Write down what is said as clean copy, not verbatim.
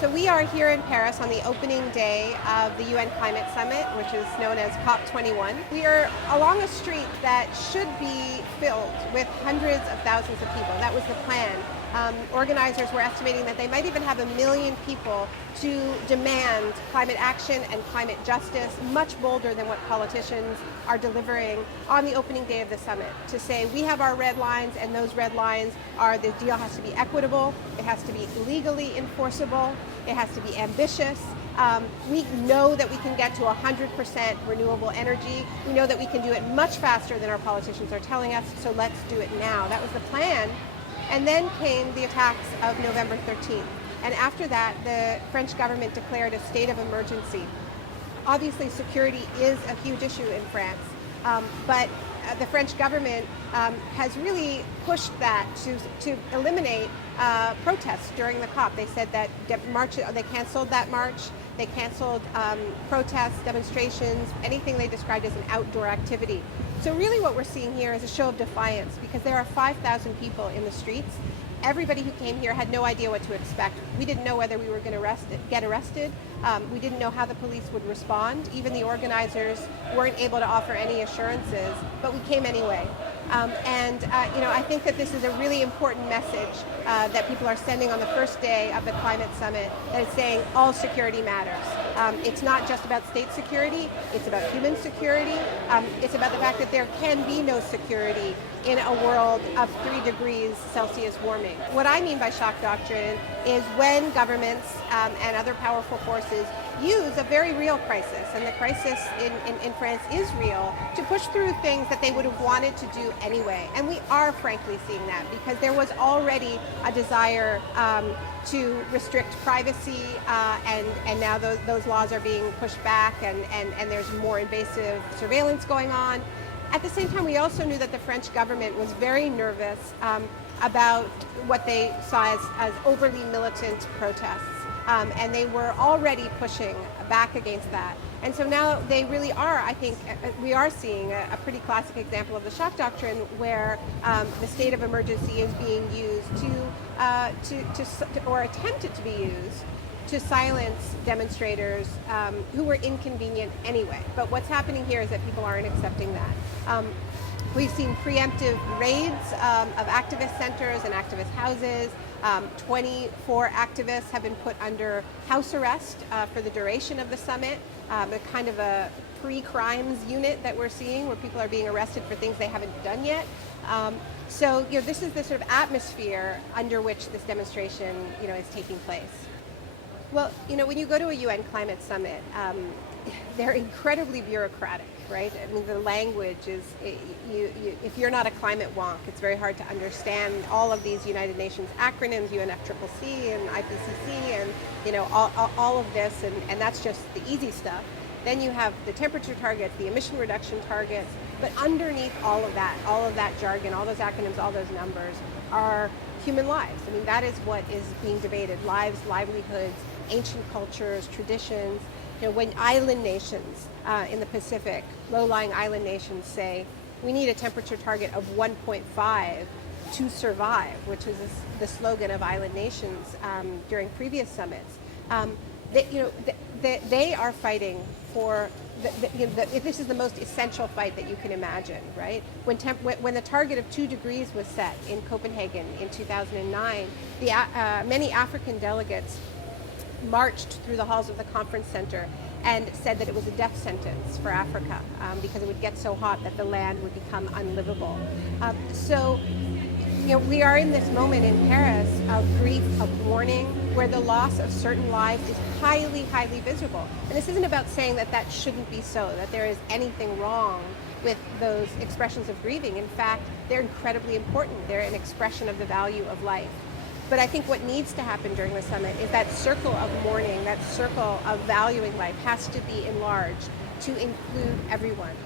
So we are here in Paris on the opening day of the UN Climate Summit, which is known as COP21. We are along a street that should be filled with hundreds of thousands of people. That was the plan. Organizers were estimating that they might even have 1 million people to demand climate action and climate justice, much bolder than what politicians are delivering on the opening day of the summit, to say we have our red lines, and those red lines are the deal has to be equitable, it has to be legally enforceable, it has to be ambitious. We know that we can get to 100% renewable energy. We know that we can do it much faster than our politicians are telling us, so let's do it now. That was the plan. And then came the attacks of November 13th. And after that, the French government declared a state of emergency. Obviously, security is a huge issue in France, but the French government has really pushed that to eliminate protests during the COP. They said that they canceled that march. They canceled protests, demonstrations, anything they described as an outdoor activity. So really what we're seeing here is a show of defiance, because there are 5,000 people in the streets. Everybody who came here had no idea what to expect. We didn't know whether we were going to get arrested. We didn't know how the police would respond. Even the organizers weren't able to offer any assurances, but we came anyway. I think that this is a really important message that people are sending on the first day of the climate summit, that is saying all security matters. It's not just about state security, it's about human security. It's about the fact that there can be no security in a world of 3 degrees Celsius warming. What I mean by shock doctrine is when governments and other powerful forces use a very real crisis, and the crisis in France is real, to push through things that they would have wanted to do anyway. And we are frankly seeing that, because there was already a desire to restrict privacy, and now those laws are being pushed back, and there's more invasive surveillance going on. At the same time, we also knew that the French government was very nervous about what they saw as overly militant protests. And they were already pushing back against that. And so now they really are, I think, we are seeing a pretty classic example of the shock doctrine, where the state of emergency is being used or attempted to be used to silence demonstrators who were inconvenient anyway. But what's happening here is that people aren't accepting that. We've seen preemptive raids of activist centers and activist houses. 24 activists have been put under house arrest for the duration of the summit, a kind of a pre-crimes unit that we're seeing, where people are being arrested for things they haven't done yet. So this is the sort of atmosphere under which this demonstration is taking place. Well, when you go to a UN climate summit, they're incredibly bureaucratic, right? I mean, the language is, if you're not a climate wonk, it's very hard to understand all of these United Nations acronyms, UNFCCC and IPCC, and all of this, and that's just the easy stuff. Then you have the temperature targets, the emission reduction targets, but underneath all of that jargon, all those acronyms, all those numbers, are human lives. I mean, that is what is being debated: lives, livelihoods, ancient cultures, traditions. When island nations in the Pacific, low-lying island nations, say we need a temperature target of 1.5 to survive, which is the slogan of island nations during previous summits, they are fighting for. This is the most essential fight that you can imagine, right? When the target of 2 degrees was set in Copenhagen in 2009, many African delegates marched through the halls of the conference center and said that it was a death sentence for Africa, because it would get so hot that the land would become unlivable. We are in this moment in Paris of grief, of mourning, where the loss of certain lives is highly, highly visible. And this isn't about saying that that shouldn't be so, that there is anything wrong with those expressions of grieving. In fact, they're incredibly important. They're an expression of the value of life. But I think what needs to happen during the summit is that circle of mourning, that circle of valuing life, has to be enlarged to include everyone.